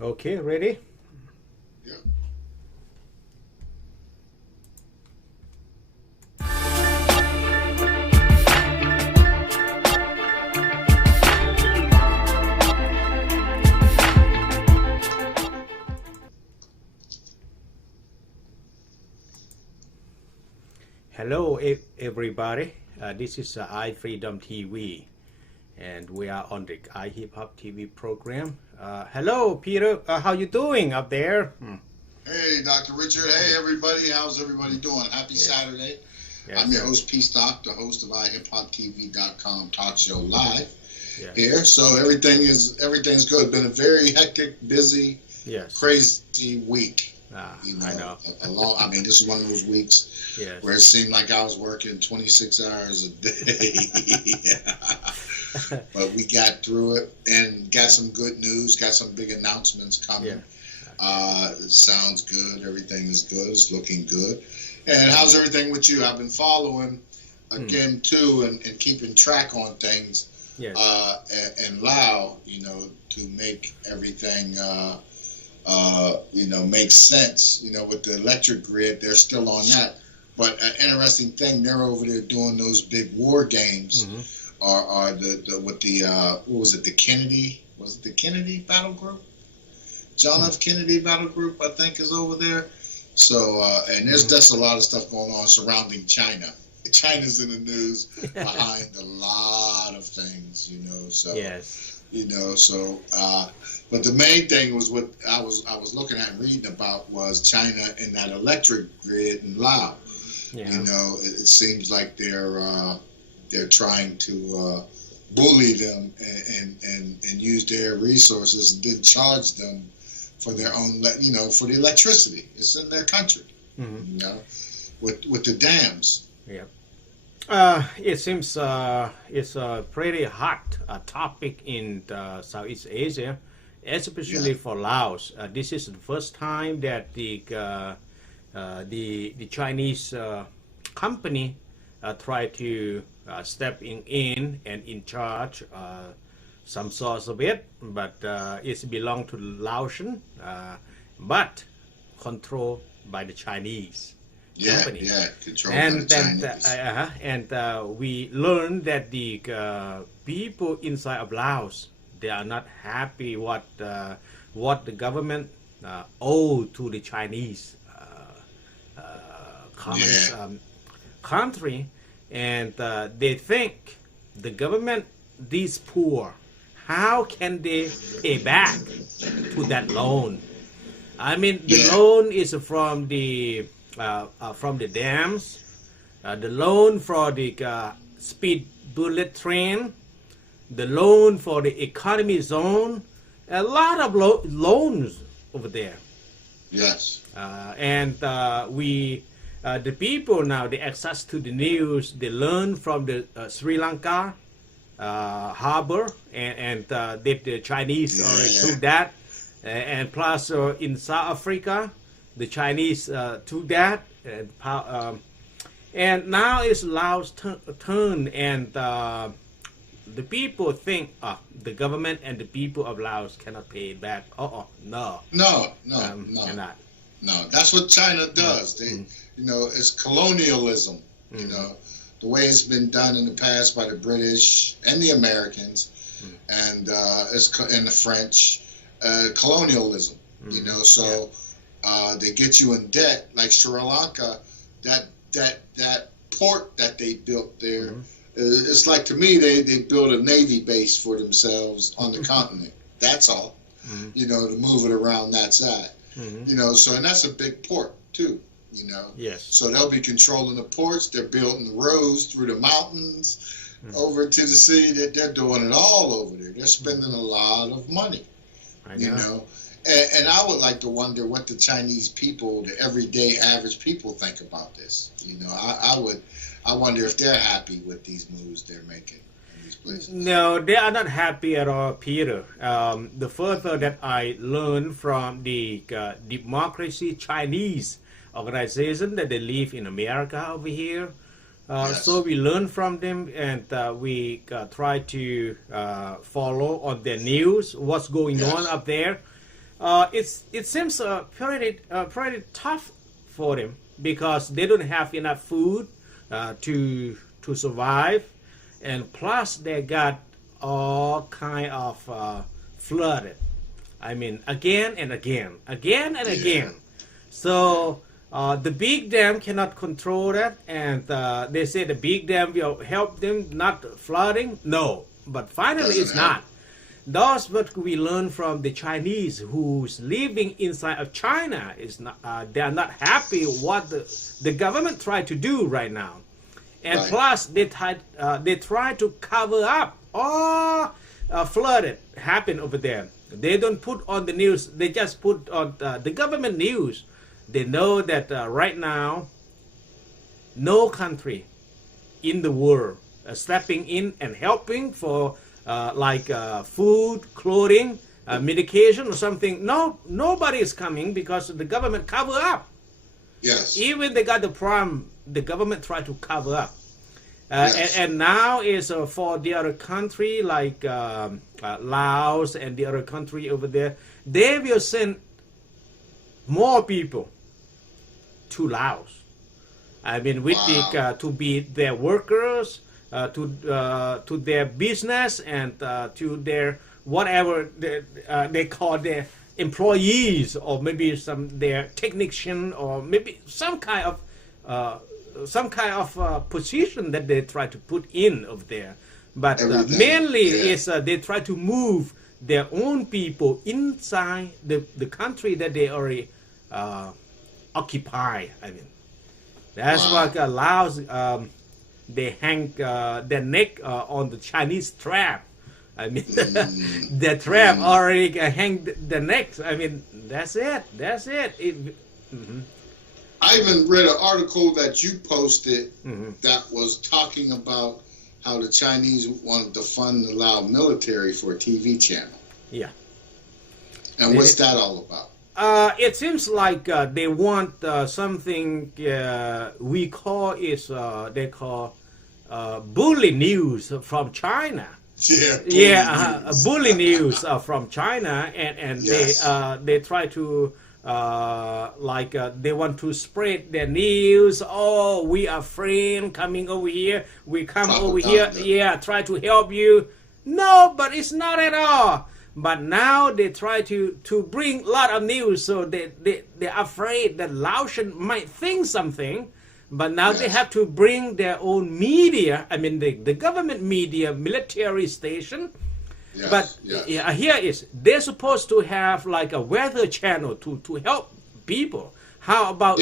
Okay, ready? Yeah. Hello, everybody. This is iFreedomTV, and we are on the iHipHopTV program. Hello, Peter. How you doing up there? Hey, Dr. Richard. Hey, everybody. How's everybody doing? Happy Saturday. Yes. I'm your host, PSTOCK, the host of iHipHopTV.com talk show live Yes. here. So everything's good. Been a very hectic, busy, Yes. crazy week. I know. This is one of those weeks Yes. where it seemed like I was working 26 hours a day. But we got through it and got some good news, got some big announcements coming. Yeah. It sounds good. Everything is good. It's looking good. And how's everything with you? I've been following again too and keeping track on things. Yes. And Lao, to make everything make sense. With the electric grid, they're still on that. But an interesting thing, they're over there doing those big war games. Are what was it, the Kennedy? Was it the Kennedy battle group? John F. Kennedy battle group, I think, is over there. So, and that's a lot of stuff going on surrounding China. China's in the news behind a lot of things, So, Yes. But the main thing was what I was looking at and reading about was China and that electric grid in Laos. Yeah. It seems like they're trying to bully them and use their resources and then charge them for their own, for the electricity. It's in their country, with the dams. Yeah. It seems it's a pretty hot topic in Southeast Asia, especially for Laos. This is the first time that the Chinese company try to step in and in charge some sorts of it, but it belongs to Laotian, but controlled by the Chinese company. Controlled And by the Chinese. we learned that the people inside of Laos, they are not happy what the government owe to the Chinese communist country, and they think the government, these poor, how can they pay back to that loan? I mean, the loan is from the dams, the loan for the speed bullet train, the loan for the economy zone, a lot of loans over there. Yes. And the people now, they access to the news, they learn from the Sri Lanka harbor, and the Chinese already took that, and plus in South Africa, the Chinese took that, and now it's Laos' turn, and the people think the government and the people of Laos cannot pay it back. No. Cannot. No, that's what China does. They, it's colonialism. The way it's been done in the past by the British and the Americans, and the French, colonialism. So they get you in debt, like Sri Lanka. That port that they built there. It's like, to me, they built a Navy base for themselves on the continent. That's all. To move it around that side. So, and that's a big port too. Yes. So they'll be controlling the ports. They're building the roads through the mountains over to the sea. They're doing it all over there. They're spending a lot of money. I know. And I would like to wonder what the Chinese people, the everyday average people, think about this. I wonder if they're happy with these moves they're making in these places. No, they are not happy at all, Peter. The further that I learned from the Democracy Chinese organization that they live in America over here, so we learn from them, and we try to follow on their news, what's going on up there. it seems pretty tough for them because they don't have enough food to survive, and plus they got all kind of flooded. I mean, again and again. So the big dam cannot control that, and they say the big dam will help them not flooding. No, but finally it's not. That's what we learn from the Chinese who's living inside of China. Is not they are not happy what the government tried to do right now, and plus they try to cover up all flooded happened over there. They don't put on the news. They just put on the government news. They know that right now, no country in the world stepping in and helping for like food, clothing, medication or something. No, nobody is coming because the government cover up. Yes. Even they got the problem, the government try to cover up. Yes. And now is for the other country like Laos and the other country over there, they will send more people to Laos. I mean, with to be their workers, to their business, and to their whatever they call their employees, or maybe their technician, or maybe some kind of position that they try to put in over there. But mainly is they try to move their own people inside the country that they already occupy. I mean, that's what allows they hang their neck on the Chinese trap. I mean, the trap already hang the necks. I mean, that's it. I even read an article that you posted that was talking about how the Chinese wanted to fund the Lao military for a TV channel. Yeah. And what's that all about? It seems like they want something we call they call bully news from China. Bully news from China, and yes. They try to they want to spread their news. Oh, we are friends coming over here. We come over here. Yeah, try to help you. No, but it's not at all. But now they try to bring a lot of news, so they're afraid that Laotian might think something. But now they have to bring their own media. I mean, the government media, military station. Yes, but here is they're supposed to have like a weather channel to help people. How about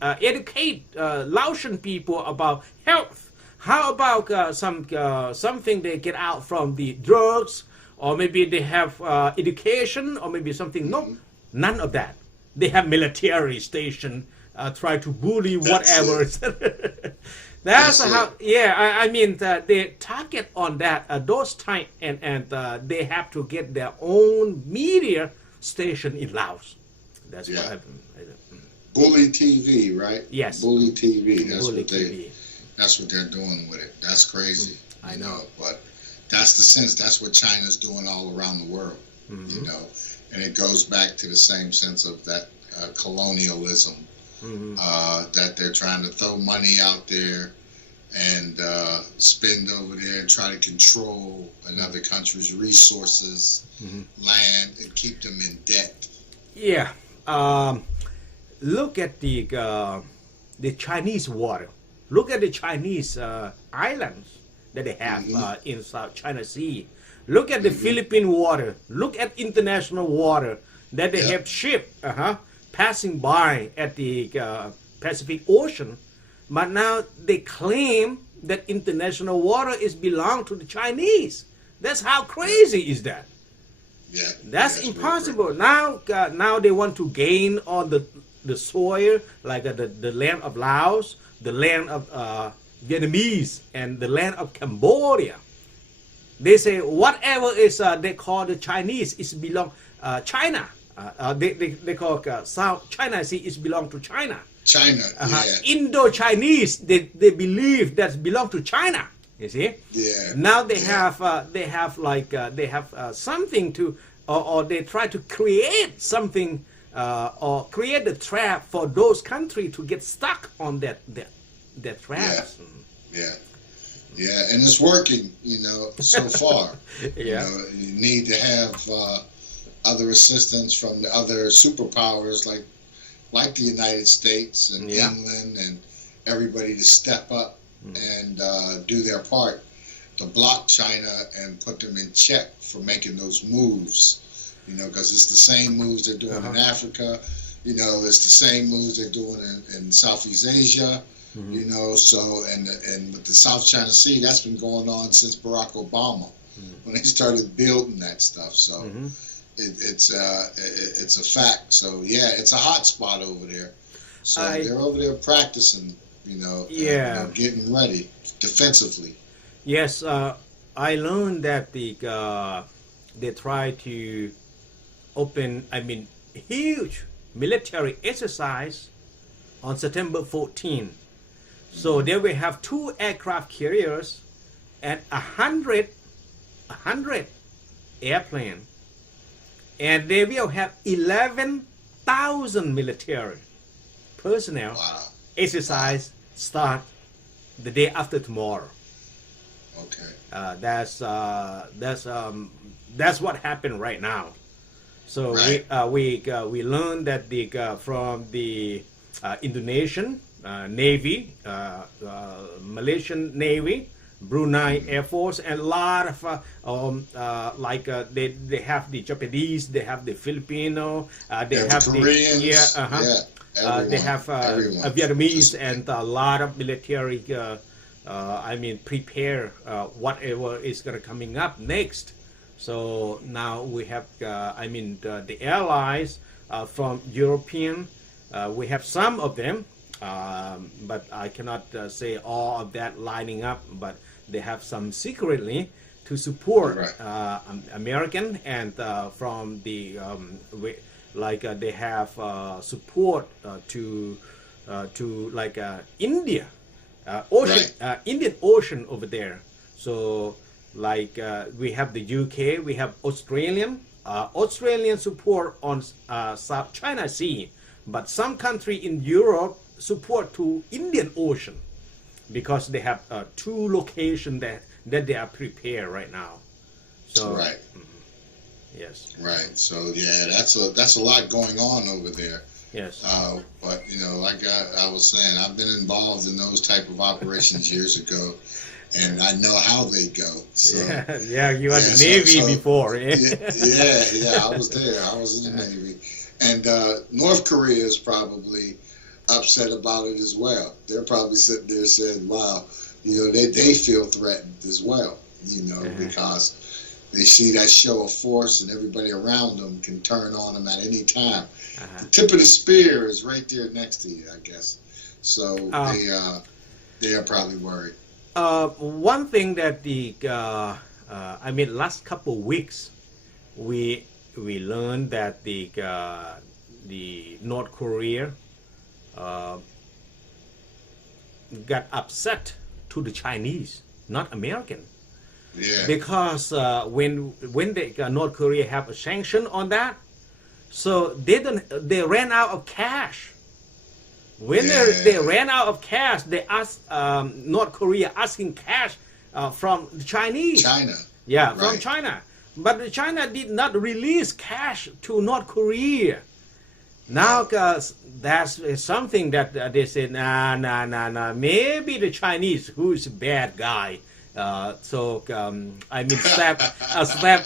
educate Laotian people about health? How about something they get out from the drugs, or maybe they have education, or maybe something? No, none of that. They have military station. Try to bully whatever. That's how. Yeah, I mean they target on that those type, and they have to get their own media station in Laos. That's what happened. Bully TV, right? Yes. Bully TV. That's what they're doing with it. That's crazy. I know, but that's the sense. That's what China's doing all around the world. You know, and it goes back to the same sense of that colonialism. That they're trying to throw money out there and spend over there and try to control another country's resources, land, and keep them in debt. Yeah. Look at the Chinese water. Look at the Chinese islands that they have in South China Sea. Look at the Philippine water. Look at international water that they have ship. Passing by at the Pacific Ocean, but now they claim that international water belong to the Chinese. That's how crazy is that? Yeah, that's impossible. Now they want to gain on the soil, like the land of Laos, the land of Vietnamese, and the land of Cambodia. They say whatever is they call the Chinese is belong China. They call South China Sea is belong to China. Indo-Chinese they believe that belong to China. You see? Yeah. Now they have something to or they try to create something or create a trap for those countries to get stuck on that traps. Yeah, and it's working, so far. Yeah. You need to have other assistance from the other superpowers like the United States and England and everybody to step up and do their part to block China and put them in check for making those moves, because it's the same moves they're doing in Africa, it's the same moves they're doing in Southeast Asia, so, and with the South China Sea, that's been going on since Barack Obama, when they started building that stuff, so it's a fact, so yeah, it's a hot spot over there, so they're over there practicing, and, getting ready defensively. Yes, I learned that they try to open, huge military exercise on September 14. So they will have 2 aircraft carriers and 100 airplanes, and they will have 11,000 military personnel. Wow. Exercise start the day after tomorrow. Okay. That's what happened right now. So we learned that from the Indonesian Navy, Malaysian Navy, Brunei Air Force, and a lot of they have the Japanese, they have the Filipino, they have the Koreans, they have Vietnamese, and a lot of military. Prepare whatever is gonna coming up next. So now we have, the allies from European. We have some of them, but I cannot say all of that lining up. But they have some secretly to support American, and from the they have support to India. Indian Ocean over there. So we have the UK, we have Australian support on South China Sea, but some country in Europe support to Indian Ocean because they have 2 locations that they are prepared right now. So yes. Right. So yeah, that's a lot going on over there. Yes. But like I was saying, I've been involved in those type of operations years ago, and I know how they go. So, you were in the Navy before. Yeah, I was there. I was in the Navy, and North Korea is probably upset about it as well. They're probably sitting there saying, "Wow, they feel threatened as well." Because they see that show of force, and everybody around them can turn on them at any time. The tip of the spear is right there next to you, I guess. So they are probably worried. One thing that last couple of weeks, we learned that the North Korea got upset to the Chinese, not American. Yeah. Because when the North Korea have a sanction on that, so they ran out of cash. When they ran out of cash, they asked North Korea asking cash from the Chinese. China. Yeah, from China. But China did not release cash to North Korea. Now, that's something that they said, nah. Maybe the Chinese, who's a bad guy, slap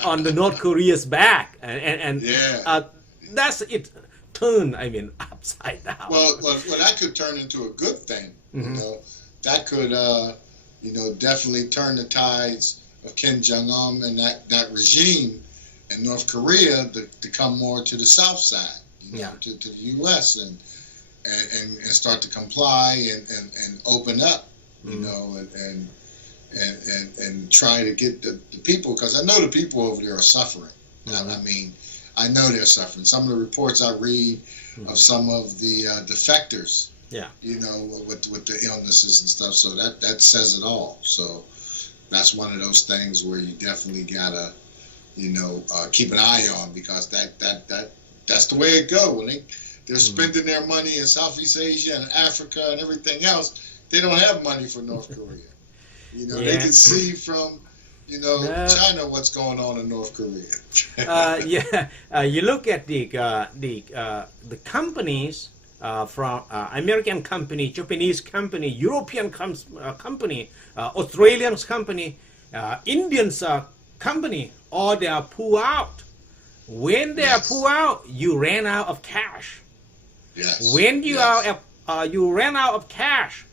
on the North Korea's back, and that's it. Turn, upside down. Well, that could turn into a good thing. That could, definitely turn the tides of Kim Jong-un and that regime in North Korea to come more to the south side, to the U.S. and start to comply and open up, and try to get the people, because I know the people over there are suffering. I know they're suffering. Some of the reports I read of some of the defectors, with the illnesses and stuff. So that says it all. So that's one of those things where you definitely gotta keep an eye on, because that's the way it go. When they're spending their money in Southeast Asia and Africa and everything else, they don't have money for North Korea. They can see from China what's going on in North Korea. You look at the companies from American company, Japanese company, European company, Australian company, Indians company, all they are pull out. When they are pull out, you ran out of cash. Yes. When you you ran out of cash,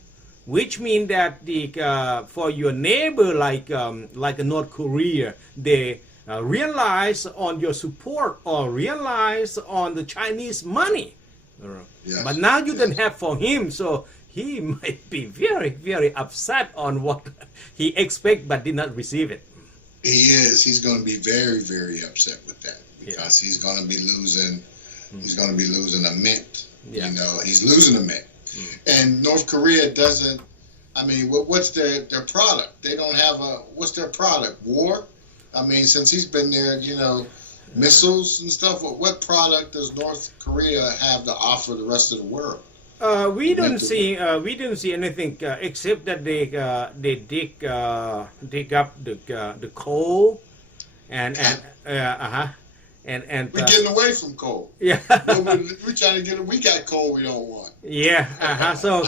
which means that for your neighbor like North Korea, they realize on your support or realize on the Chinese money. Yes. But now you don't have for him, so he might be very, very upset on what he expect but did not receive it. He is. He's going to be very, very upset with that, because he's going to be losing. He's going to be losing a mint. Yeah. He's losing a mint. And North Korea doesn't. I mean, what's their product? They don't have what's their product? War. I mean, since he's been there, missiles and stuff. What product does North Korea have to offer the rest of the world? We don't see anything except that they dig up the coal and we're getting away from coal. Yeah. We're trying to get. We got coal we don't want. Yeah. So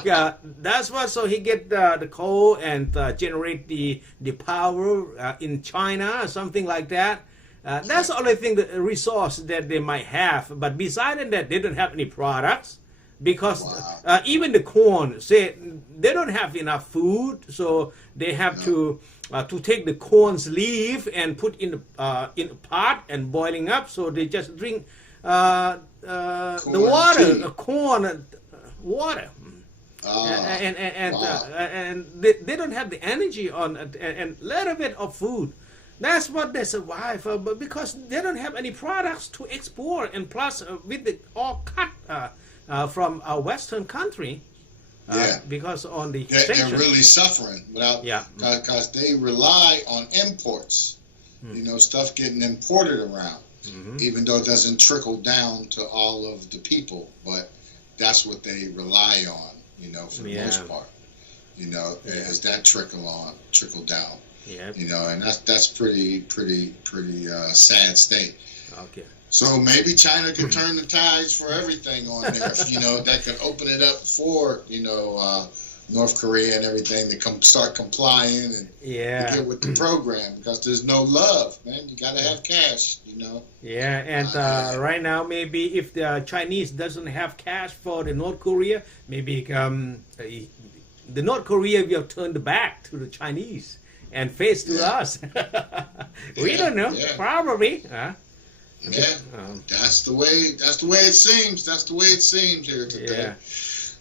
that's what. So he get the coal and generate the power in China, something like that. That's the only thing, the resource that they might have. But besides that, they don't have any products. Because even the corn, say they don't have enough food, so they have to take the corn's leaf and put in a pot and boiling up. So they just drink the water, corn water, and they don't have the energy on and little bit of food. That's what they survive, but because they don't have any products to export, and plus with the all cut. From a Western country, because on the they're really suffering without, because they rely on imports, stuff getting imported around, even though it doesn't trickle down to all of the people, but that's what they rely on, for the most part, is that trickle down, and that's pretty sad state. Okay. So maybe China could turn the tides for everything on there. That could open it up for North Korea and everything to start complying and get with the program, because there's no love, man. You gotta have cash, Yeah, and right now maybe if the Chinese doesn't have cash for the North Korea, maybe the North Korea will turn the back to the Chinese and face to us. We don't know, probably. Yeah, that's the way it seems. That's the way it seems here today.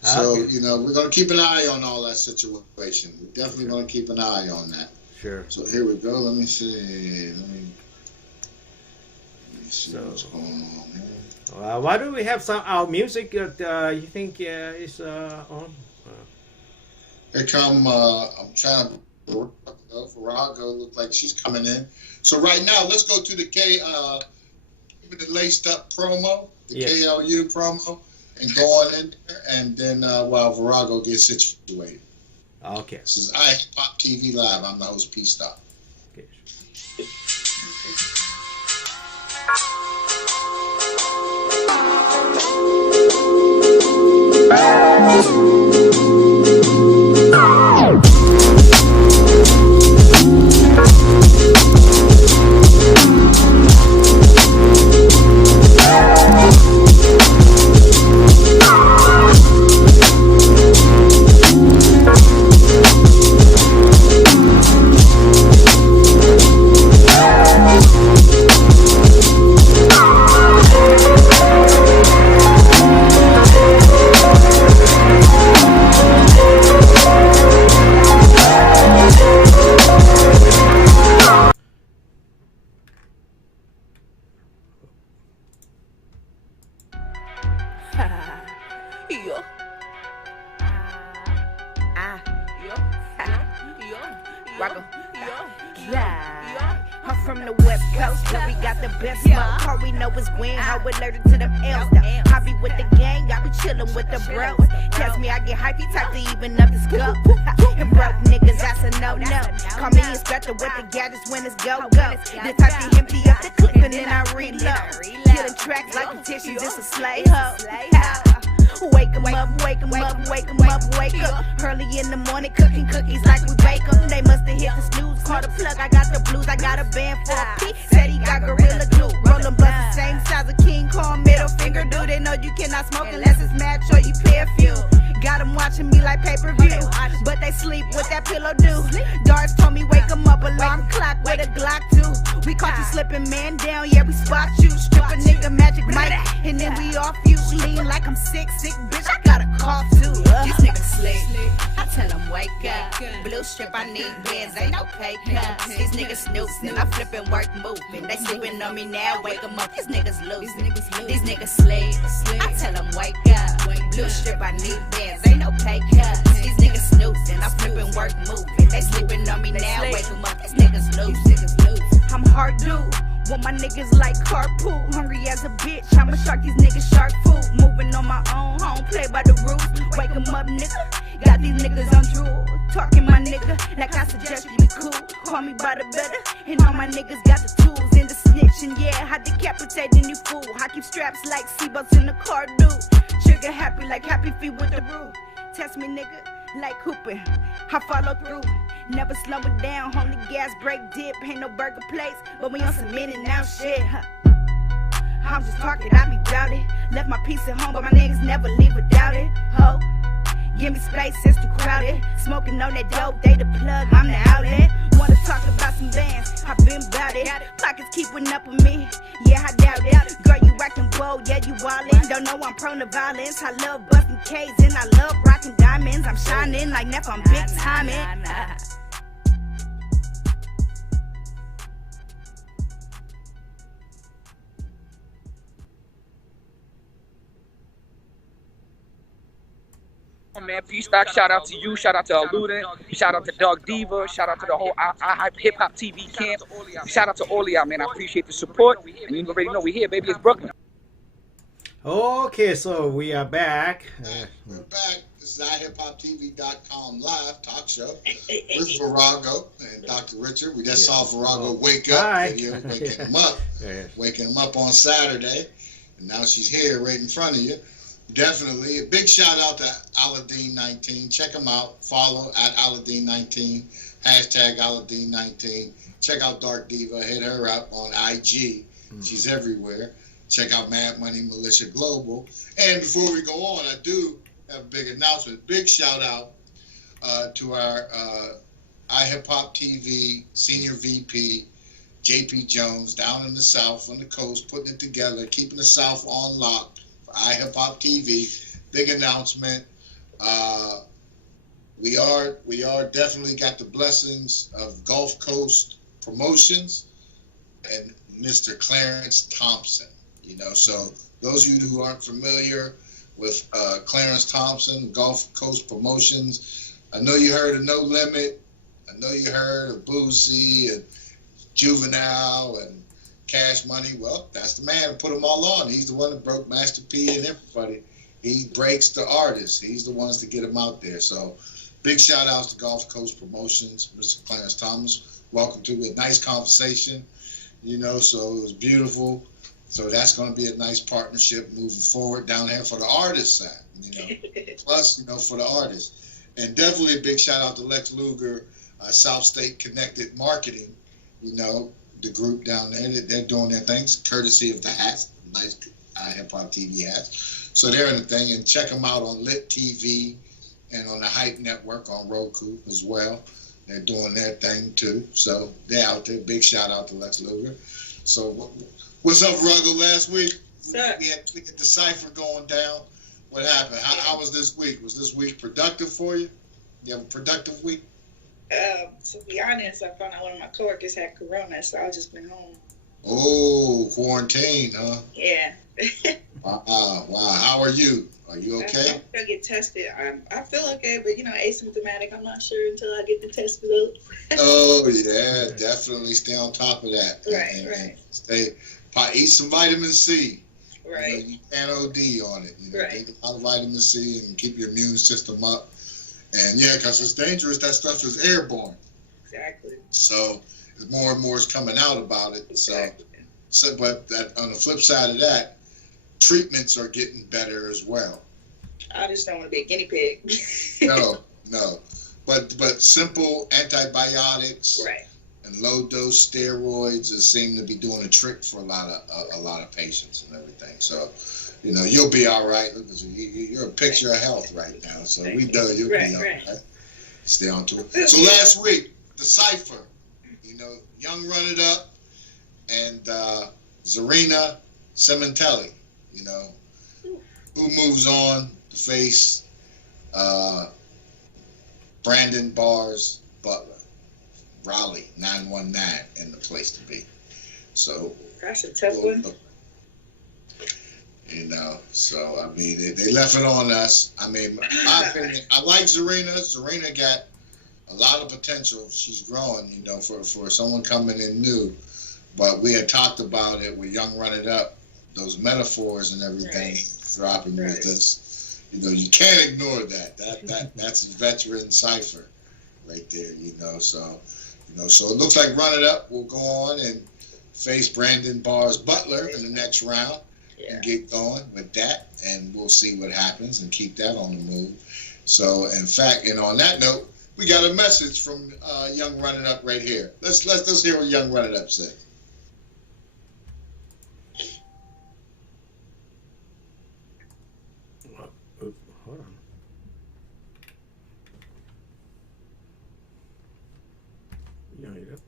So we're gonna keep an eye on all that situation. We're definitely gonna keep an eye on that. Sure. So here we go. Let me see. Let me see what's going on here. Why do we have our music that you think is on? Here come. I'm trying to. VIRAGO look like she's coming in. So right now, let's go to the the laced up promo, the KLU promo, and go on in there, and then while VIRAGO gets situated. Okay. This is iHipHopTV Live. I'm the host, PSTOCK. Okay. I'm from the West Coast, got the best smoke. All we know is win, how alerted to them L's though. I be with the gang, I be chillin' with the bros. Test me, I get hypey type to even up the scope. And broke niggas, that's a no-no. Call me inspector with the gadgets when it's go-go. The type to empty up the clip and then I reload. Killing tracks like a tissue, this a slave hoe. Wake 'em up, wake 'em up, wake 'em up, wake up. Early in the morning, cooking cookies like we bake 'em. They must have hit the snooze, call the plug. I got the blues, I got a band for a P. Said he got gorilla glue. Rollin' blunts the same size of King Kong, middle finger. Do they know you cannot smoke unless it's match or you pay a few? Got them watching me like pay-per-view, but they sleep with that pillow do. Darts told me wake 'em up, alarm clock with a Glock 2. We caught you slipping, man down, yeah we spot you. Strip a nigga magic mic, and then we off you. Lean like I'm sick, bitch, I got a cough too. These niggas sleep, I tell them wake up. Blue strip, I need bands, ain't no pay cuts. These niggas snoozing, I'm flipping work moving. They sleeping on me now, wake 'em up, these niggas losing. These niggas sleep, I tell them wake up. Blue strip, I need bands, ain't no pay cuts. These niggas snoozing, I'm flipping work moving. They sleeping on me now, wake 'em up, these niggas losing. I'm hard dude. Want my niggas like carpool. Hungry as a bitch, I'ma shark these niggas shark food. Moving on my own, home play by the rules. Wake 'em up, nigga. Got these niggas on drool. Talking my nigga, like I suggest you be cool. Call me by the better, and all my niggas got the tools in the snitch. And yeah, I decapitating you fool. I keep straps like seatbelts in the car, dude. Trigger happy like Happy Feet with the roof. Test me, nigga, like Cooper. I follow through. Never slow it down, only gas, brake, dip. Ain't no burger place, but we on some in and out shit, huh? I'm just talking, I be doubted. Left my piece at home, but my niggas never leave without it. Ho, give me space, it's too crowded. Smoking on that dope, they the plug, I'm the outlet. Wanna talk about some bands, I been bout it. Pockets keeping up with me, yeah, I doubt it. Girl, you acting bold, yeah, you wildin'. Don't know I'm prone to violence. I love busting K's and I love rocking diamonds. I'm shining like Neff, I'm big timing. Man, PSTOCK, shout out to you, shout out to Ludin, shout out to Dog Diva, shout out to the whole iHipHopTV camp, shout out to all of y'all, man. I appreciate the support, and you already know we here, baby. It's Brooklyn. Okay, so we are back. We're back. This is iHipHopTV.com live talk show with VIRAGO and Dr. Richard. We just saw VIRAGO wake up video, waking him up on Saturday, and now she's here right in front of you. Definitely. A big shout out to Aladdin19. Check him out. Follow at Aladdin19. Hashtag Aladdin19. Check out Dark Diva. Hit her up on IG. She's everywhere. Check out Mad Money Militia Global. And before we go on, I do have a big announcement. Big shout out to our iHipHopTV Senior VP, JP Jones, down in the South, on the coast, putting it together, keeping the South on lock. iHipHopTV, big announcement. We are definitely got the blessings of Gulf Coast Promotions and Mr. Clarence Thompson. You know, so those of you who aren't familiar with Clarence Thompson, Gulf Coast Promotions, I know you heard of No Limit. I know you heard of Boosie and Juvenile and Cash Money. Well, that's the man who put them all on. He's the one that broke Master P and everybody. He breaks the artists. He's the ones to get them out there. So big shout outs to Gulf Coast Promotions, Mr. Clarence Thomas. Welcome to a nice conversation, you know, so it was beautiful. So that's going to be a nice partnership moving forward down here for the artist side, you know, plus, you know, for the artists. And definitely a big shout out to Lex Luger, South State Connected Marketing, you know, the group down there. They're doing their things, courtesy of the hats, nice iHipHopTV hats. So they're in the thing, and check them out on Lit TV and on the Hype Network on Roku as well. They're doing their thing too. So they're out there. Big shout out to Lex Luger. So what's up, VIRAGO? Last week we had the CYPHER going down. What happened? How was this week? Was this week productive for you? You have a productive week? To be honest, I found out one of my coworkers had corona, so I've just been home. Oh, quarantine, huh? Yeah. Wow. How are you? Are you okay? I'm gonna get tested. I feel okay, but asymptomatic. I'm not sure until I get the test results. Oh yeah, definitely stay on top of that. Right, And eat some vitamin C. Right. You can't OD on it. Right. Take a lot of vitamin C and keep your immune system up. And yeah, because it's dangerous. That stuff is airborne. Exactly. So more and more is coming out about it. Exactly. But on the flip side of that, treatments are getting better as well. I just don't want to be a guinea pig. No. But simple antibiotics Right. and low dose steroids seem to be doing a trick for a lot of patients and everything. So, you'll be all right. Look, you're a picture of health right now. So we know you'll be all right. Stay on to it. So last week, the CYPHER, Young Run It Up and Zarina Cementelli, who moves on to face Brandon BARZ BUTLER. Raleigh 919 in the place to be. So that's a tough one. So I mean they left it on us. I mean, my opinion, I like Zarina. Zarina got a lot of potential. She's growing, for someone coming in new. But we had talked about it with Young Run It Up, those metaphors and everything dropping with us. You can't ignore that. That's a veteran CYPHER right there, So it looks like Run It Up will go on and face Brandon BARZ BUTLER in the next round and get going with that, and we'll see what happens and keep that on the move. So, in fact, on that note, we got a message from Young Run It Up right here. Let's hear what Young Run It Up said. Hold on. Young It Up.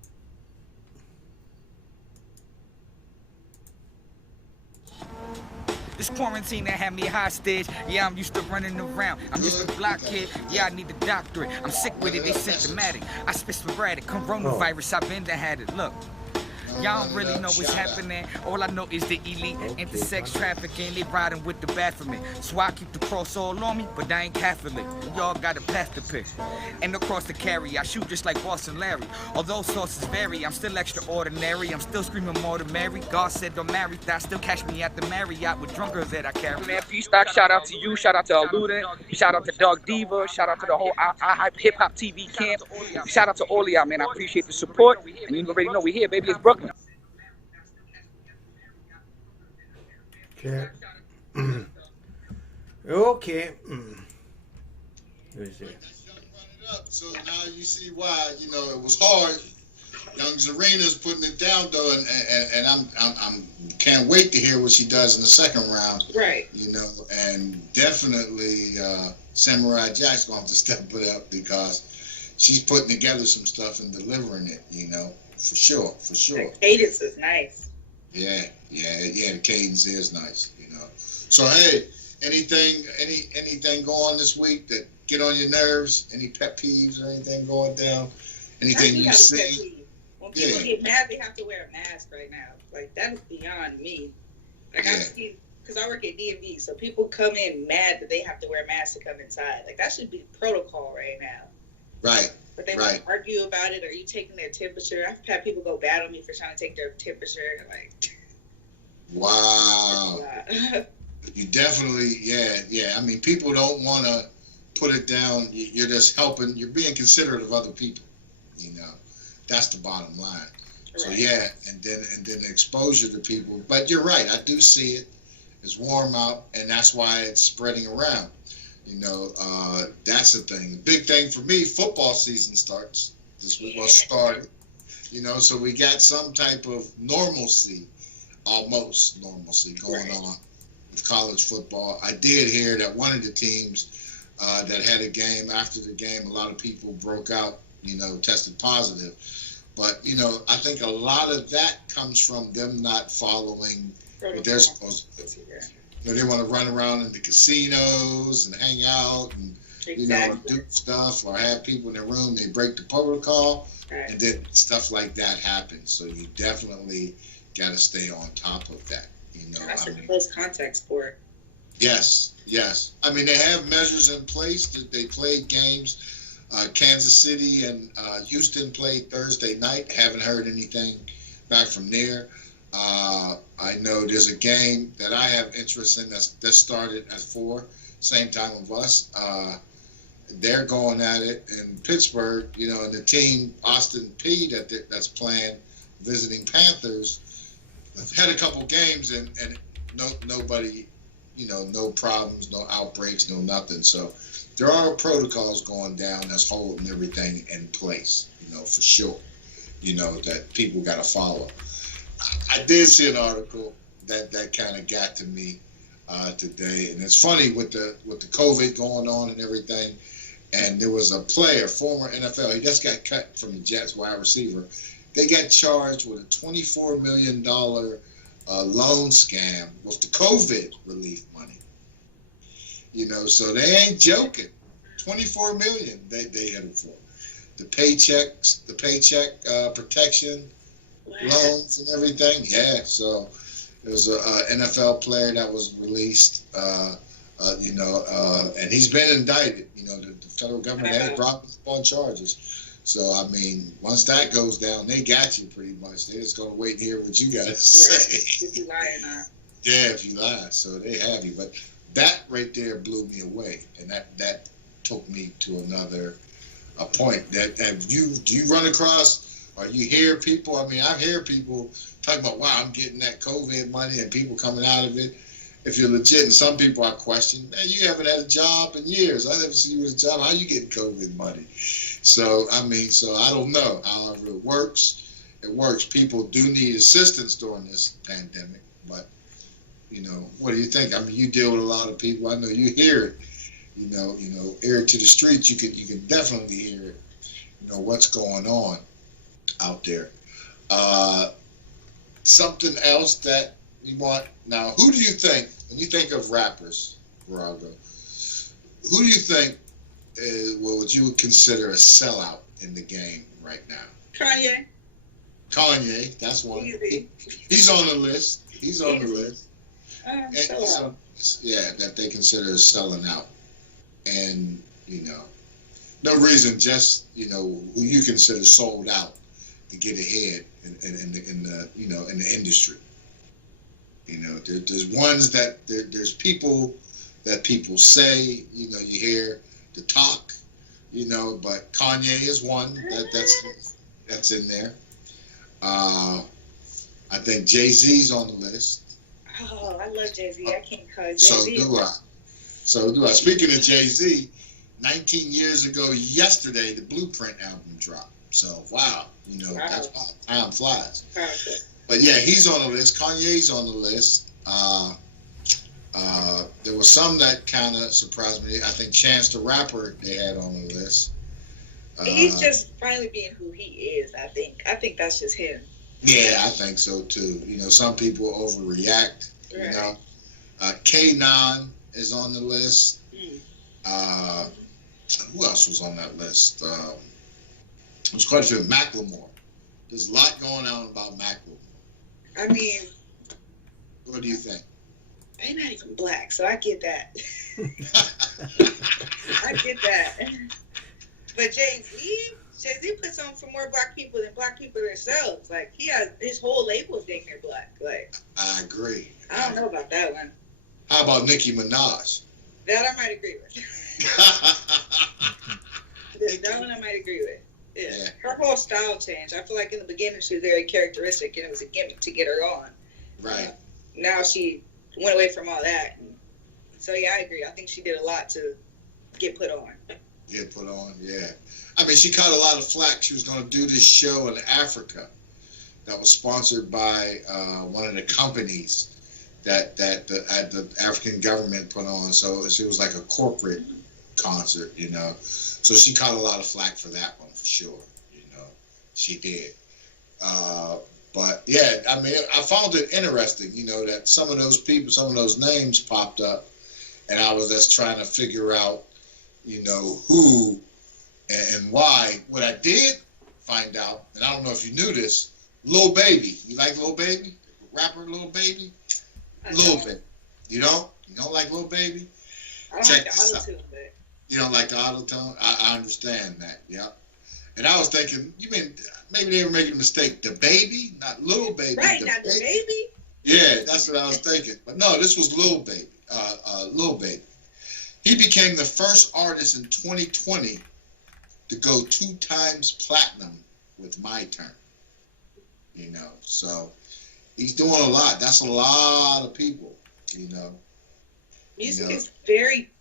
This quarantine that had me hostage. Yeah, I'm used to running around. I'm just a block kid. Yeah, I need a doctorate. I'm sick with it. They symptomatic. I spit sporadic. Coronavirus. I've been to had it. Look. Y'all don't really know what's happening. All I know is the elite intersex trafficking. They riding with the Baphomet. So I keep the cross all on me, but I ain't Catholic. Y'all got a path to pick. And no cross to carry. I shoot just like Boston Larry. Although sources vary, I'm still extraordinary. I'm still screaming more to Mary. God said don't marry. That still catch me at the Marriott with drunk girls that I carry. Man, PSTOCK, shout out to you. Shout out to Ludin. Shout out to Dog Diva. Shout out to the whole iHipHopTV camp. Shout out to all of y'all, man. I appreciate the support. And you already know we here, baby. It's Brooklyn. Okay. Okay. Let me see. So now you see why, it was hard. Young Zarina's putting it down though, and I'm can't wait to hear what she does in the second round. Right. And definitely Samurai Jack's going to have to step it up because she's putting together some stuff and delivering it, for sure. The cadence is nice. Yeah, the cadence is nice, So hey, anything going this week that get on your nerves? Any pet peeves or anything going down? Anything you see? When people get mad, they have to wear a mask right now. Like, that is beyond me. Like, I've seen, because I work at DMV, so people come in mad that they have to wear a mask to come inside. Like, that should be protocol right now. Right. But they want to argue about it. Are you taking their temperature? I've had people go bad on me for trying to take their temperature. Like, wow. You definitely, yeah. I mean, people don't want to put it down. You're just helping. You're being considerate of other people. That's the bottom line. Right. So yeah, and then the exposure to people. But you're right. I do see it. It's warm out, and that's why it's spreading around. That's the thing. The big thing for me, football season starts this week. Well, started. So we got some type of normalcy, almost normalcy going on with college football. I did hear that one of the teams that had a game, after the game, a lot of people broke out, tested positive. But, I think a lot of that comes from them not following what they're supposed to do. They want to run around in the casinos and hang out and, do stuff or have people in their room. They break the protocol, and then stuff like that happens. So you definitely got to stay on top of that. That's a close contact sport. Yes, yes. I mean, they have measures in place. They played games. Kansas City and Houston played Thursday night. Haven't heard anything back from there. I know there's a game that I have interest in that started at 4, same time of us. They're going at it in Pittsburgh, you know, and the team, Austin P, that's playing, visiting Panthers, had a couple games and nobody, you know, no problems, no outbreaks, no nothing. So there are protocols going down that's holding everything in place, you know, for sure, you know, that people got to follow. I did see an article that kind of got to me today, and it's funny with the COVID going on and everything. And there was a player, former NFL, he just got cut from the Jets, wide receiver. They got charged with a $24 million loan scam with the COVID relief money. You know, so they ain't joking. $24 million they hit him for. The paycheck protection loans and everything. Yeah, so there was a NFL player that was released, you know, and he's been indicted. You know, the federal government has dropped him on charges. So, I mean, once that goes down, they got you pretty much. They're just going to wait and hear what you got to say. If you lie or not. Yeah, if you lie. So they have you. But that right there blew me away. And that took me to another point. That do you run across, or you hear people, I mean, I hear people talking about, wow, I'm getting that COVID money and people coming out of it. If you're legit, and some people I question, man, you haven't had a job in years. I never see you with a job. How you getting COVID money? So, I mean, so I don't know. However it works, it works. People do need assistance during this pandemic, but, you know, what do you think? I mean, you deal with a lot of people. I know you hear it. You know, air it to the streets. You can definitely hear it. You know what's going on out there. Something else that you want now. Who do you think, when you think of rappers, Virago, who do you think what you would consider a sellout in the game right now? Kanye, that's one. He's on the list. He's on the list. Yeah, that they consider selling out. And, you know, no reason, just, you know, who you consider sold out to get ahead in the you know, in the industry. You know, there's ones that there's people that people say, you know, you hear the talk, you know, but Kanye is one that's in there. I think Jay-Z's on the list. Oh, I love Jay-Z. I can't call Jay-Z. So do I. Speaking of Jay-Z, 19 years ago yesterday, the Blueprint album dropped. So, wow, you know, that's how time flies. But yeah, he's on the list. Kanye's on the list. There was some that kind of surprised me. I think Chance the Rapper they had on the list. He's just finally being who he is, I think. I think that's just him. Yeah, I think so too. You know, some people overreact. Right. You know, K9 is on the list. Who else was on that list? It was quite a few. Macklemore. There's a lot going on about Macklemore. I mean, what do you think? They're not even black, so I get that. I get that. But Jay-Z puts on for more black people than black people themselves. Like, he has his whole label is dang near black. Like, I agree. I don't know about that one. How about Nicki Minaj? That I might agree with. That one I might agree with. Yeah. Her whole style changed. I feel like in the beginning she was very characteristic and it was a gimmick to get her on. Right. Now she went away from all that. So yeah, I agree. I think she did a lot to get put on. Get put on, yeah. I mean, she caught a lot of flack. She was going to do this show in Africa that was sponsored by one of the companies that the African government put on. So it was like a corporate concert, you know. So she caught a lot of flack for that one, for sure. You know, she did. But yeah, I mean, I found it interesting, you know, that some of those people, some of those names popped up, and I was just trying to figure out, you know, who and why. What I did find out, and I don't know if you knew this, Lil Baby. You like Lil Baby? Rapper Lil Baby? Lil Baby. You know? You don't like Lil Baby? I don't Check like the this out. auto-tune, but You don't like the auto-tone? I understand that, yeah. And I was thinking, you mean, maybe they were making a mistake. The Baby? Not Lil Baby. right now, the baby. Yeah, that's what I was thinking. But no, this was Lil Baby. Lil Baby. He became the first artist in 2020 to go 2 times platinum with My Turn. You know, so he's doing a lot. That's a lot of people, you know. Music is very,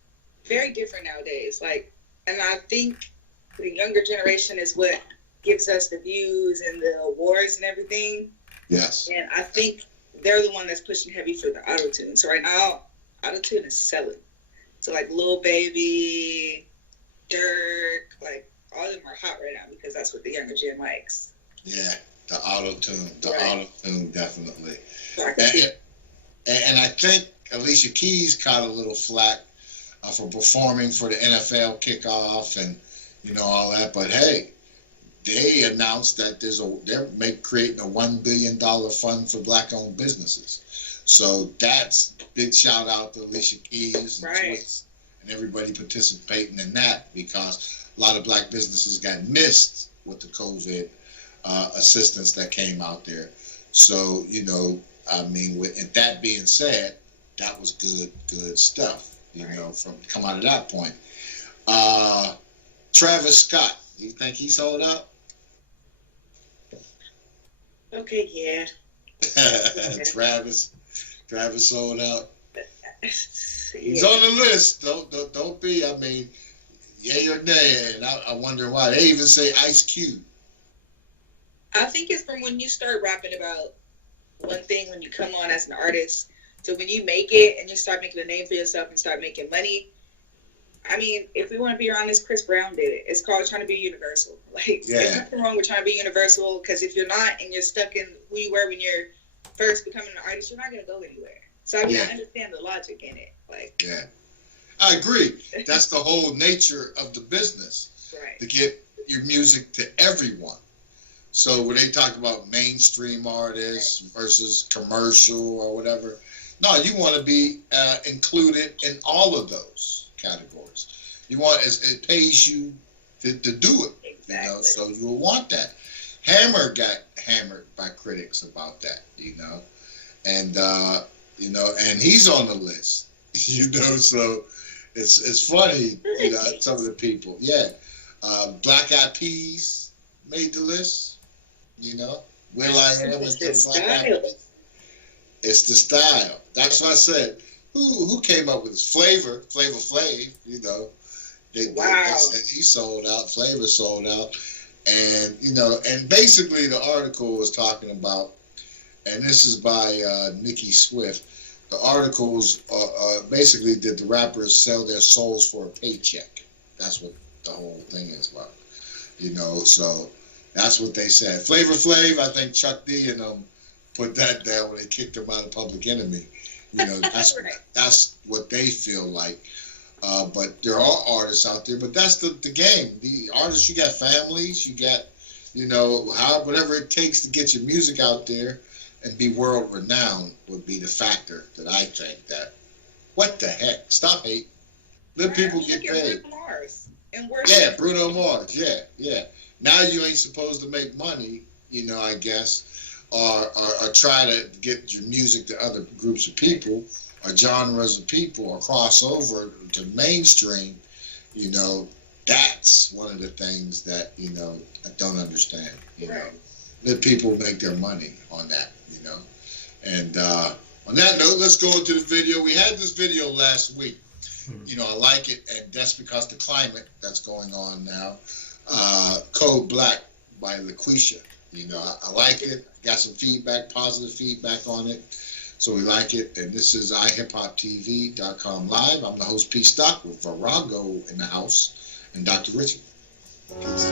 very different nowadays. Like, and I think the younger generation is what gives us the views and the awards and everything. Yes. And I think they're the one that's pushing heavy for the auto-tune. So right now, auto-tune is selling. So like Lil Baby, Dirk, like all of them are hot right now because that's what the younger gen likes. Yeah, the auto-tune. The auto-tune, definitely. So I can see it. And I think Alicia Keys caught a little flack for performing for the NFL kickoff and, you know, all that. But hey, they announced that they're creating a $1 billion fund for Black-owned businesses. So that's big shout out to Alicia Keys and Joyce and everybody participating in that, because a lot of Black businesses got missed with the COVID assistance that came out there. So, you know, I mean, with that being said, that was good stuff, you know, from come out of that point. Travis Scott, you think he sold out? Okay, yeah. Travis sold out. He's on the list. Don't be. I mean, yay or nay. And I wonder why. They even say Ice Cube. I think it's from when you start rapping about one thing when you come on as an artist to when you make it and you start making a name for yourself and start making money. I mean, if we want to be honest, Chris Brown did it. It's called trying to be universal. Like, there's nothing wrong with trying to be universal, because if you're not and you're stuck in who you were when you're first becoming an artist, you're not going to go anywhere. So I mean, I understand the logic in it. Like, I agree. That's the whole nature of the business, to get your music to everyone. So when they talk about mainstream artists versus commercial or whatever, no, you want to be included in all of those categories. You want, it pays you to do it, you know, so you will want that. Hammer got hammered by critics about that, you know, and you know, and he's on the list, you know, so it's funny, you know, some of the people, Black Eyed Peas made the list, you know, Will I Am is the Black Eyed Peas. It's the style. That's what I said. Who came up with this? Flavor Flav, you know. They said he sold out. Flavor sold out. And, you know, and basically the article was talking about, and this is by Nikki Swift, the articles basically did the rappers sell their souls for a paycheck. That's what the whole thing is about. You know, so that's what they said. Flavor Flav, I think Chuck D and them put that down when they kicked him out of Public Enemy. You know, that's what they feel like. But there are artists out there, but that's the game. The artists, you got families, you got, you know, whatever it takes to get your music out there and be world renowned would be the factor that I think that, what the heck? Stop hate. Let people get paid. Bruno Mars. Yeah. Now you ain't supposed to make money, you know, I guess, or try to get your music to other groups of people or genres of people or cross over to mainstream. You know, that's one of the things that, you know, I don't understand, you know. Let people make their money on that, you know. And on that note, let's go into the video. We had this video last week. You know, I like it, and that's because the climate that's going on now. Code Black by LAQUISHA. You know, I like it. Got some feedback, positive feedback on it. So we like it. And this is iHipHopTV.com live. I'm the host, PSTOCK, with VIRAGO in the house and Dr. Richie. Peace.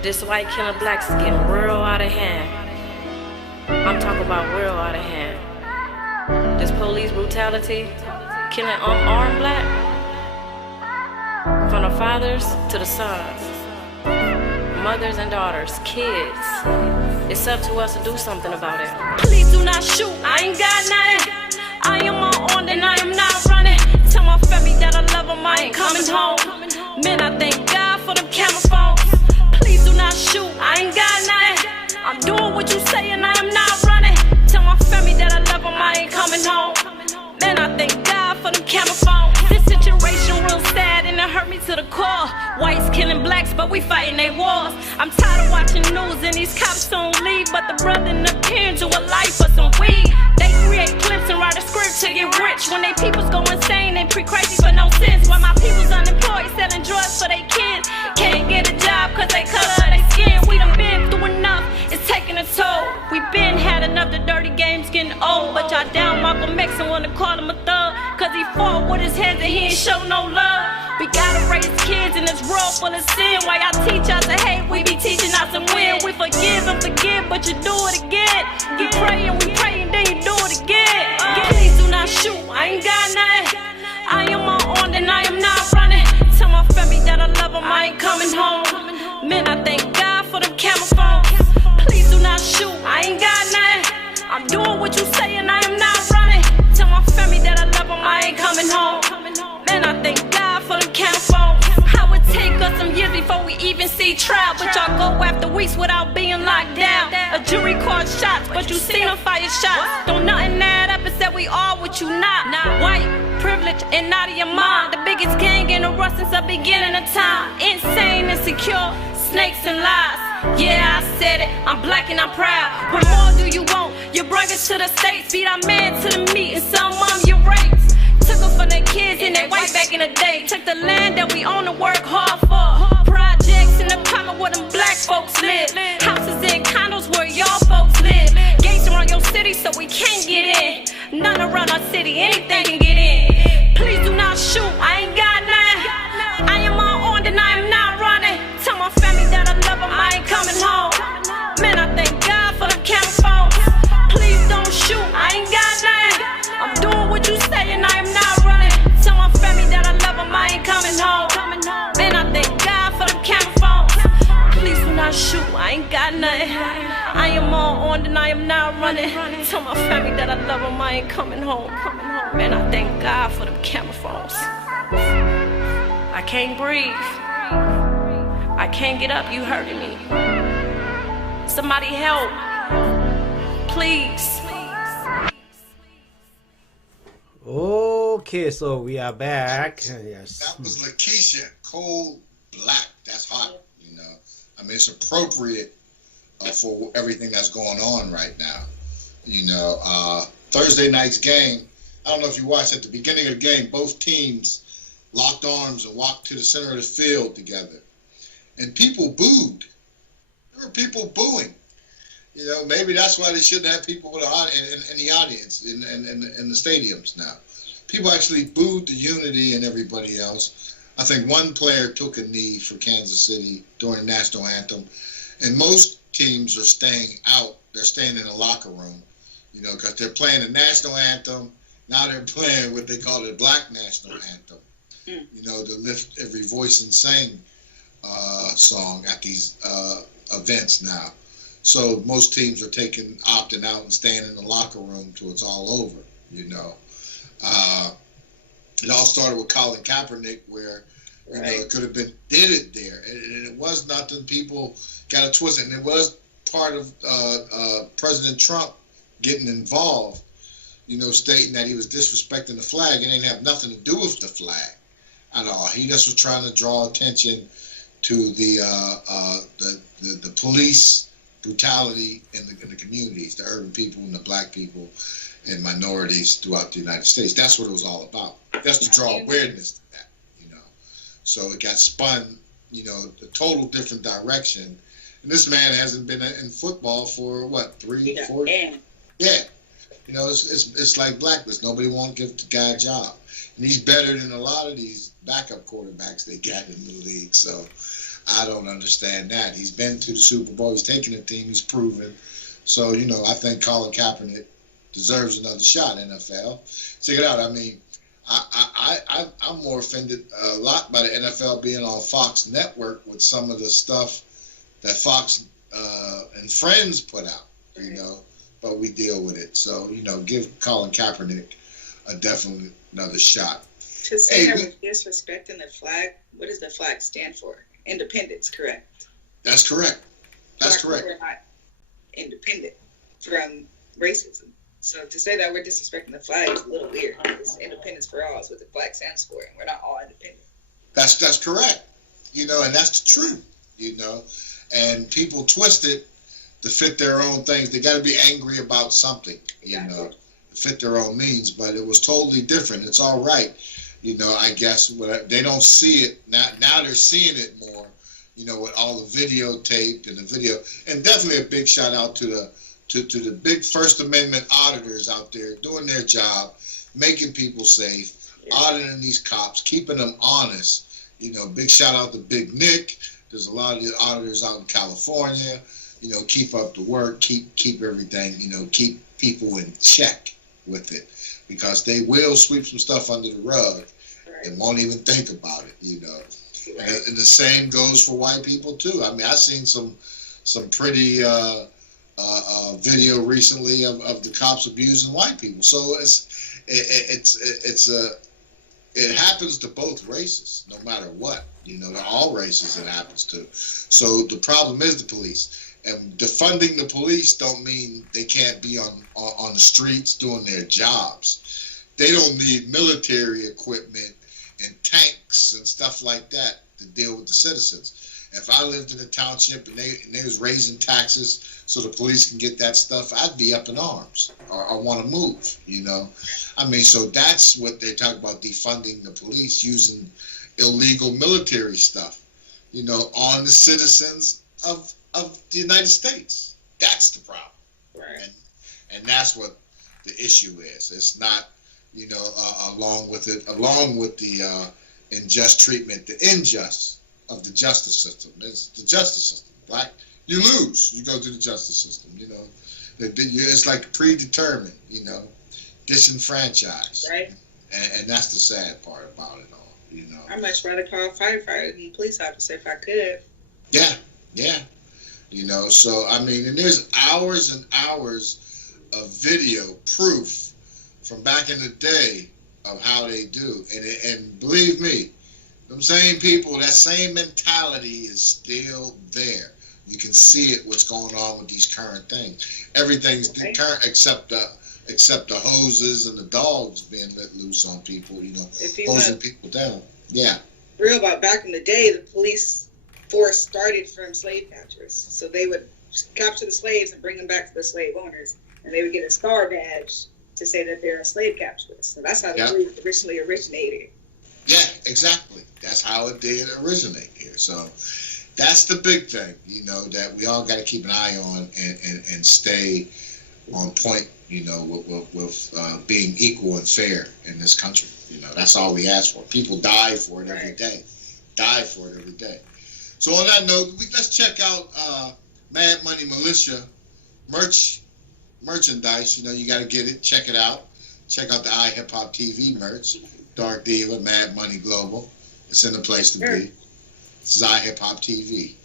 This white killing blacks is getting real out of hand. I'm talking about real out of hand. This police brutality, killing unarmed black, from the fathers to the sons, mothers and daughters, kids. It's up to us to do something about it. Please do not shoot, I ain't got nothing. I am on and I am not running. Tell my family that I love them, I ain't coming home. Man, I thank God for them camera phones. Please do not shoot, I ain't got nothing. I'm doing what you say and I am not running. Tell my family that I love them, I ain't coming home. Man, I thank God for them camera phones. This situation real sad and it hurt me to the core. Whites killing blacks, but we fighting they wars. I'm tired of watching news and these cops don't leave, but the brother and the parents do a life for some weed. They create clips and write a script to get rich. When they peoples go insane, they pre-crazy for no sense. When my people's unemployed, selling drugs for their kids, can't get a job cause they color of their skin. We done been through enough, it's taking a toll. We been had enough, the dirty game's getting old. But y'all down Malcolm X and wanna call him a thug, cause he fought with his hands and he ain't show no love. We gotta raise kids in this world full of sin. While y'all teach us to hate, we be teaching us to win. We forgive and forget, but you do it again. We pray, then you do it again. Please do not shoot, I ain't got nothing. I am on and I am not running. Tell my family that I love them, I ain't coming home. Man, I thank God for them camera phones. Please do not shoot, I ain't got nothing. I'm doing what you say and I am not running. Tell my family that I love them, I ain't coming home. Man, I thank God for them camera phones. How it take us some years before we even see trial, but y'all go after weeks without being locked down. A jury called shots, but you seen them fire shots. Don't nothing add up and said we all what you not. White, privilege, and not in your mind. The biggest gang in the rust since the beginning of time. Insane, insecure, snakes and lies. Yeah, I said it, I'm black and I'm proud. What more do you want? You bring us to the States, feed our man to the meat, and some of them you rape. Took them from their kids and they white back in the day. Took the land that we own to work hard for. Projects in the apartment where them black folks live. Houses and condos where y'all folks live. Gates around your city so we can't get in. None around our city, anything can get in. Please do not shoot, I ain't got nothing. I am on and I am not running. Tell my family that I love them, I ain't coming home. Man, I thank God for them camera phones. Please don't shoot, I ain't got nothing. I'm doing what you say and I am not running. Tell my family that I love them, I ain't coming home. Man, I thank God for them camera phones. Please do not shoot, I ain't got nothing. I am on and I am not running. Tell my family that I love them, I ain't coming home. Man, I thank God for them camera phones. I can't breathe. I can't get up, you hurting me. Somebody help. Please. Okay, so we are back. Yes. That was LAQUISHA, Cold Black. That's hot, you know. I mean, it's appropriate for everything that's going on right now. You know, Thursday night's game, I don't know if you watched, at the beginning of the game, both teams locked arms and walked to the center of the field together. And people booed. There were people booing. You know, maybe that's why they shouldn't have people in the audience, in the stadiums now. People actually booed the unity and everybody else. I think one player took a knee for Kansas City during the national anthem. And most teams are staying out. They're staying in the locker room, you know, because they're playing the national anthem. Now they're playing what they call the Black National Anthem, you know, to lift every voice and sing song at these events now. So most teams are opting out and staying in the locker room till it's all over, you know. It all started with Colin Kaepernick, where, you know, it could have been did it there. And it was nothing. People got it twisted. And it was part of President Trump getting involved, you know, stating that he was disrespecting the flag. It didn't have nothing to do with the flag at all. He just was trying to draw attention to the police brutality in the communities, the urban people and the black people and minorities throughout the United States. That's what it was all about. That's to draw awareness to that, you know. So it got spun, you know, a total different direction. And this man hasn't been in football for what, 3, 4 years? Yeah. You know, it's like blacklist. Nobody won't give the guy a job. And he's better than a lot of these backup quarterbacks they got in the league. So I don't understand that. He's been to the Super Bowl. He's taken the team. He's proven. So, you know, I think Colin Kaepernick deserves another shot in NFL. Check it out. I mean, I'm more offended a lot by the NFL being on Fox Network with some of the stuff that Fox and Friends put out, you know, but we deal with it. So, you know, give Colin Kaepernick a definitely another shot. To say that we're disrespecting the flag, what does the flag stand for? Independence, correct? That's correct. That's correct. We're not independent from racism. So to say that we're disrespecting the flag is a little weird. Because independence for all is what the flag stands for, and we're not all independent. That's correct. You know, and that's the truth, you know. And people twist it to fit their own things. They got to be angry about something, you know, fit their own means. But it was totally different. It's all right, you know, I guess. They don't see it. Now they're seeing it more, you know, with all the videotape and the video. And definitely a big shout out to the big First Amendment auditors out there doing their job, making people safe, auditing these cops, keeping them honest. You know, big shout out to Big Nick. There's a lot of the auditors out in California. You know, keep up the work, keep everything, you know, keep people in check with it, because they will sweep some stuff under the rug and won't even think about it, you know. And the same goes for white people too. I mean, I've seen some pretty video recently of the cops abusing white people. So it happens to both races, no matter what, you know, to all races it happens to. So the problem is the police. And defunding the police don't mean they can't be on the streets doing their jobs. They don't need military equipment and tanks and stuff like that to deal with the citizens. If I lived in a township and they was raising taxes so the police can get that stuff, I'd be up in arms or I want to move, you know. I mean, so that's what they talk about, defunding the police, using illegal military stuff, you know, on the citizens of the United States. That's the problem. Right. And that's what the issue is. It's not, you know, along with the unjust treatment, the injustice of the justice system. It's the justice system. Black, you lose. You go through the justice system, you know. It's like predetermined, you know, disenfranchised. Right. And that's the sad part about it all, you know. I'd much rather call a firefighter than a police officer if I could. Yeah, yeah. You know, so, I mean, and there's hours and hours of video proof from back in the day of how they do. And believe me, them same people, that same mentality is still there. You can see it, what's going on with these current things. Everything's current except the hoses and the dogs being let loose on people, you know, hosing people down. Yeah. Real about back in the day, the police force started from slave catchers. So they would capture the slaves and bring them back to the slave owners. And they would get a star badge to say that they're a slave capturist. So that's how the group originally originated. Yeah, exactly. That's how it did originate here. So that's the big thing, you know, that we all got to keep an eye on and stay on point, you know, with being equal and fair in this country. You know, that's all we ask for. People die for it every day. Die for it every day. So on that note, let's check out Mad Money Militia merchandise. You know, you got to get it. Check it out. Check out the iHipHopTV merch. Dark Diva, Mad Money Global. It's in the place to be. This is iHipHopTV.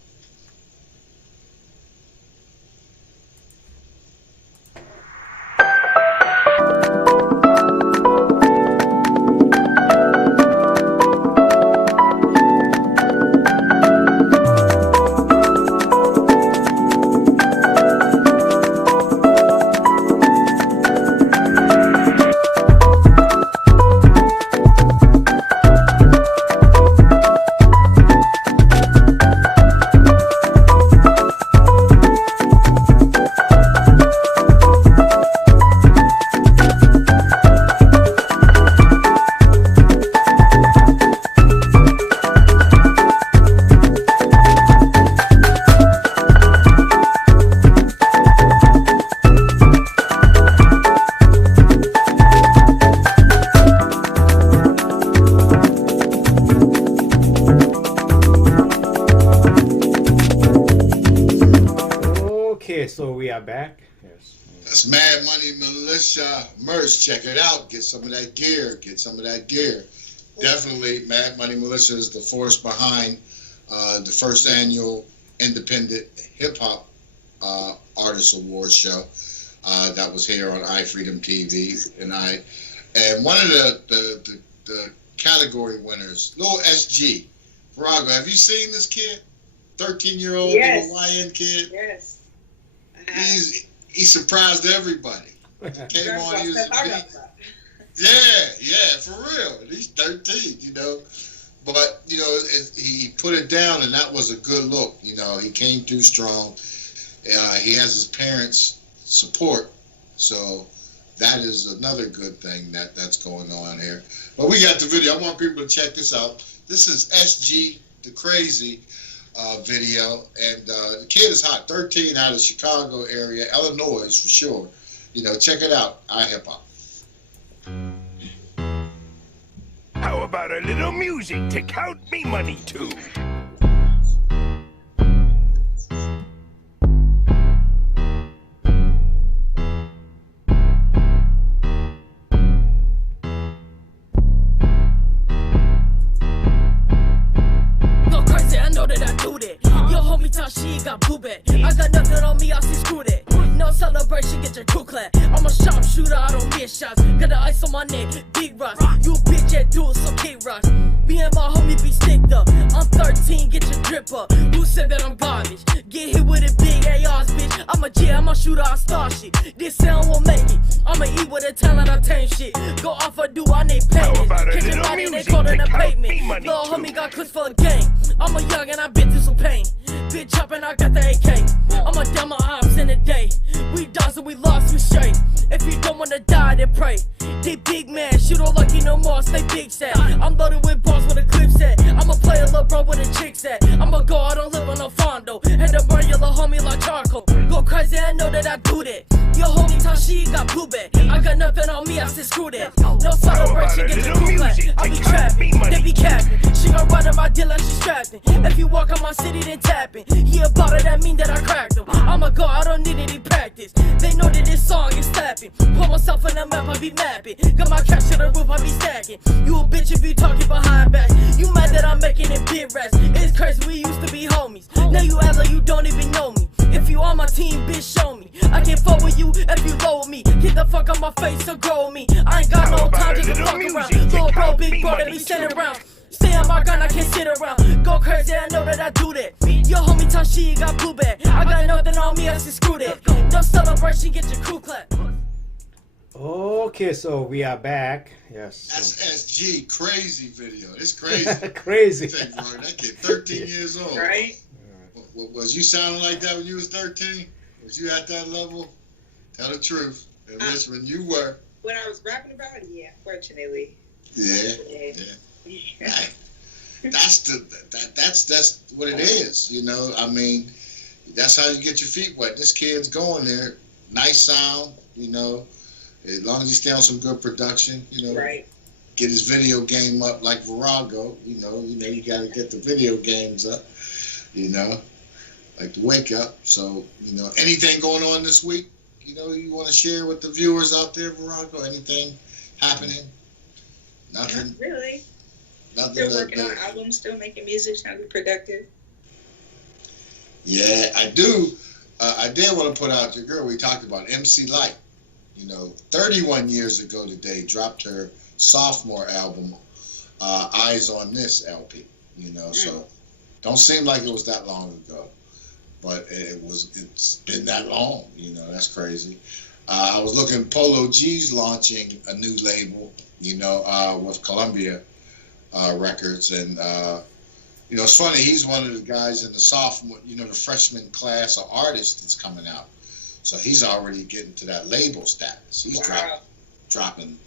Okay, so we are back. Yes. That's Mad Money Militia merch. Check it out. Get some of that gear. Get some of that gear. Definitely, Mad Money Militia is the force behind the first annual Independent Hip Hop Artist Awards show that was here on iFreedomTV, and one of the category winners, Lil SG, Virago. Have you seen this kid? 13-year-old Yes. little YN kid. Yes. He surprised everybody. Came on, he was yeah, for real. And he's 13, you know. But, you know, he put it down, and that was a good look. You know, he came through strong. He has his parents' support. So that is another good thing that's going on here. But we got the video. I want people to check this out. This is SG the Crazy video. And the kid is hot. 13 out of Chicago area, Illinois for sure. You know, check it out. iHipHop. How about a little music to count me money to? Go crazy, I know that I do that. Yo, homie talk shit, got blue back. I got nothing on me, I see screw that. No celebration, get your crew clap. I'm a sharpshooter, I don't miss shots. Got the ice on my neck, big rocks. You bitch that dude, so kick rocks. Me and my homie be sticked up. I'm 13, get your drip up. Who said that I'm garbage? Get hit with it, big ARs, bitch. I'm a G, I'm a shooter, I start shit. This sound won't make it. I'ma eat with a talent, I turn shit. Go off or do, I need payments. Catch your body, they call it a pavement. Little homie got clips for a game. I'm a young and I been through some pain. Bitch chopping, I got the AK. I'ma down my ops in a day. We dodged and we lost, we straight. If you don't wanna die, then pray. They big man, shoot all lucky no more, stay big set. I'm loaded with balls with a clip set. I'ma play a little bro with a chick set. I'ma go, I don't live on no fondo. Had to burn your little homie like charcoal. Go crazy, I know that I do that. Your homie talk shit, got blue back. I got nothing on me, I said screw that. No celebration, get your crew clap. I be trapping, they be capping. She gon' run in my deal like she strapping. If you walk on my city, then tapping. He about it, that mean that I cracked him. I'ma go, I don't need any practice. They know that this song is slapping. Put myself in the map, I be mapping. Got my cash to the roof, I be stacking. You a bitch if you talking behind back. You mad that I'm making it big rest. It's crazy, we used to be homies. Now you act like you don't even know me. If you on my team, bitch, show me. I can't fuck with you if you low with me. Get the fuck on my face to grow me. I ain't got no time just to fuck around. Little bro, big bro, they be sitting around. Stay on my gun, I can't sit around. Go crazy, I know that I do that. Your homie talk shit, got blue back. I got nothing on me, I said screw that. No celebration, get your crew clap. Okay, so we are back. Yes. That's SG crazy video. It's crazy. Crazy. That kid, 13 years old. Right? Was you sounding like that when you was 13? Was you at that level? Tell the truth. And listen, when you were. What I was rapping about? Yeah, fortunately. Yeah. That's what it is. You know, I mean, that's how you get your feet wet. This kid's going there. Nice sound, you know. As long as he stay on some good production, you know. Right. Get his video game up like Virago, you know, you gotta get the video games up, you know, like the wake up. So, you know, anything going on this week, you know, you want to share with the viewers out there, Virago? Anything happening? Nothing. Not really. Nothing. Still working on albums, still making music, trying to be productive. Yeah, I do. I did want to put out your girl. We talked about MC Light. You know, 31 years ago today, dropped her sophomore album, Eyes on This LP. You know, so don't seem like it was that long ago, but it's been that long. You know, that's crazy. I was looking, Polo G's launching a new label, you know, with Columbia Records, and you know, it's funny. He's one of the guys in the sophomore, you know, the freshman class of artists that's coming out. So he's already getting to that label status. He's dropping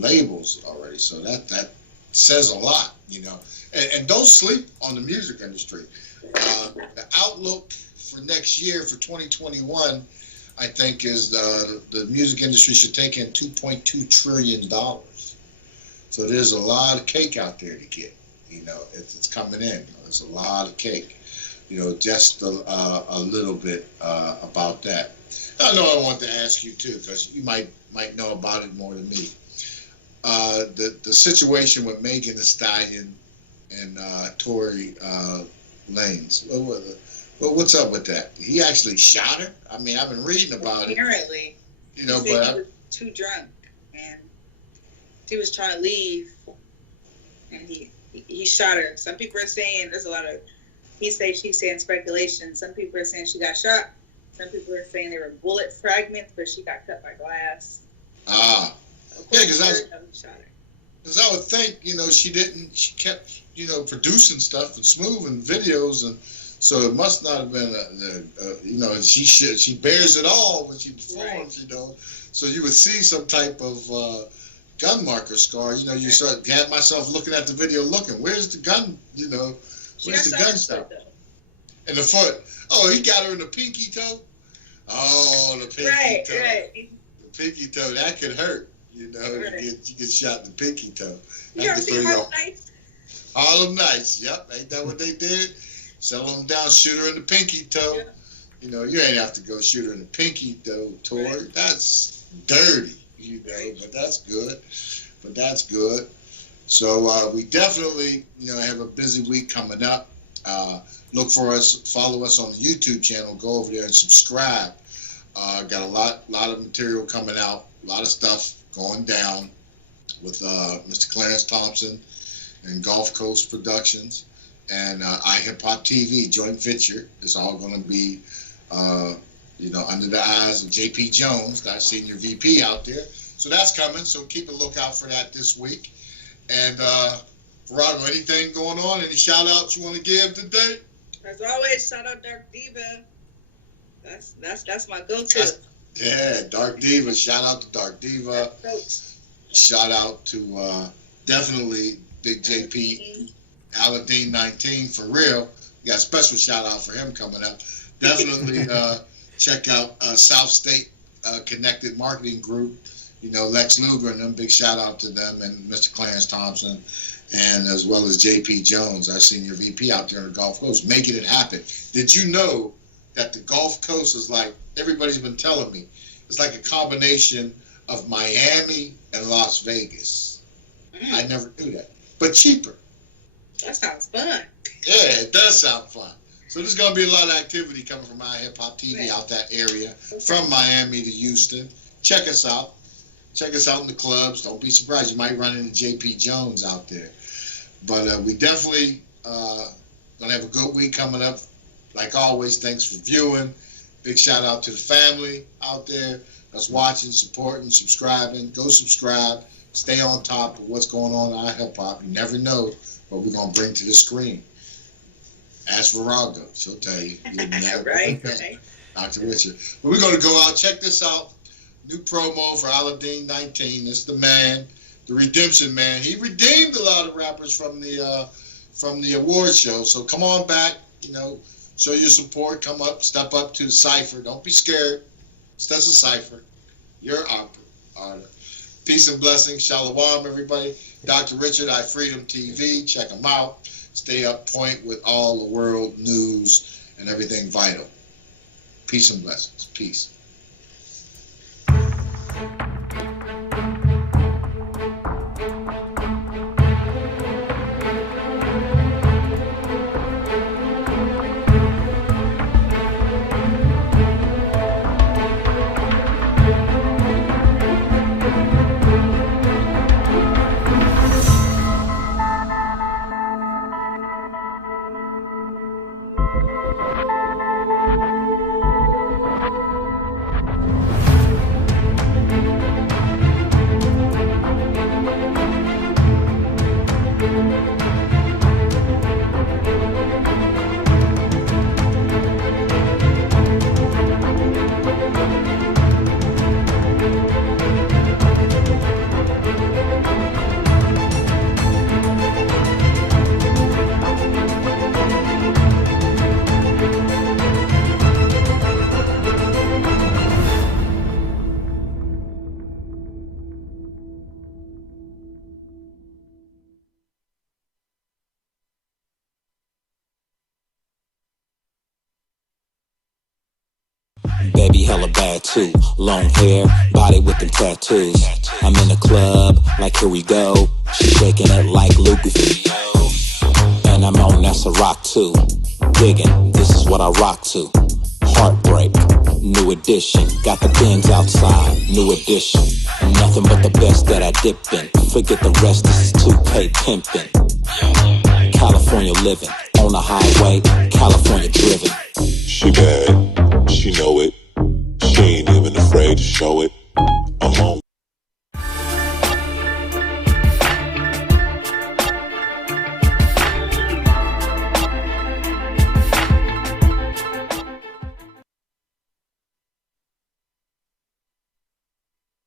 labels already. So that says a lot, you know. And don't sleep on the music industry. The outlook for next year, for 2021, I think is the music industry should take in $2.2 trillion. So there's a lot of cake out there to get. You know, it's coming in. There's a lot of cake. just a little bit about that. I know I want to ask you too, because you might know about it more than me. The situation with Megan Thee Stallion and Tory Lanez. What's up with that? He actually shot her? I mean, I've been reading about Apparently, it. but But he was too drunk and she was trying to leave, and he shot her. Some people are saying there's a lot of he say she saying speculation. Some people are saying she got shot. Some people are saying they were bullet fragments, but she got cut by glass. yeah, because I would think she kept producing stuff and smoothing videos, and so it must not have been she bears it all when she performs, right. So you would see some type of gun marker scar. You start had myself looking at the video, looking, where's the gun? Where's the gun shot? In the foot. Oh, he got her in the pinky toe. Oh, the pinky toe. Right. The pinky toe, that could hurt. You get shot in the pinky toe. You ever see Harlem Nights? Harlem Nights, yep. Ain't that what they did? Settle them down, shoot her in the pinky toe. Yeah. You ain't have to go shoot her in the pinky toe, Tori. Right. That's dirty, but that's good. So we definitely, have a busy week coming up. Look for us, follow us on the YouTube channel. Go over there and subscribe. Got a lot of material coming out. A lot of stuff going down with Mr. Clarence Thompson and Gulf Coast Productions and iHipHopTV joint venture. It's all going to be, under the eyes of JP Jones, that senior VP out there. So that's coming. So keep a lookout for that this week. And VIRAGO, anything going on? Any shout outs you want to give today? As always, shout out Dark Diva. That's my go-to. Yeah, Dark Diva. Shout out to Dark Diva. Shout out to definitely Big JP, Aladdin 19 for real. We got a special shout out for him coming up. Definitely check out South State Connected Marketing Group. Lex Luger and them. Big shout out to them and Mr. Clarence Thompson, and as well as JP Jones, our senior VP out there in the Gulf Coast, making it happen. Did you know that the Gulf Coast is like, everybody's been telling me, it's like a combination of Miami and Las Vegas. I never knew that. But cheaper. That sounds fun. Yeah, it does sound fun. So there's going to be a lot of activity coming from iHipHopTV out that area, from Miami to Houston. Check us out. Check us out in the clubs. Don't be surprised. You might run into JP Jones out there. But we definitely going to have a good week coming up. Like always, thanks for viewing. Big shout out to the family out there that's watching, supporting, subscribing. Go subscribe. Stay on top of what's going on in iHipHop. You never know what we're going to bring to the screen. Ask VIRAGO. She'll tell you. Right. Dr. Richard. But we're going to go out. Check this out. New promo for Aladdin 19. It's the man, the redemption man. He redeemed a lot of rappers from the award show. So come on back, show your support. Come up, step up to the CYPHER. Don't be scared. That's a CYPHER. You're honor. Peace and blessings. Shalom, everybody. Dr. Richard, iFreedomTV. Check him out. Stay up point with all the world news and everything vital. Peace and blessings. Peace. Baby hella bad too. Long hair, body with them tattoos. I'm in the club, like here we go. She shaking it like Lucas. And I'm on, that's a rock too. Digging, this is what I rock to. Heartbreak, new edition. Got the bins outside, new edition. Nothing but the best that I dip in. Forget the rest, this is 2K pimping. California living, on the highway, California driven. She bad, she know it. She ain't even afraid to show it.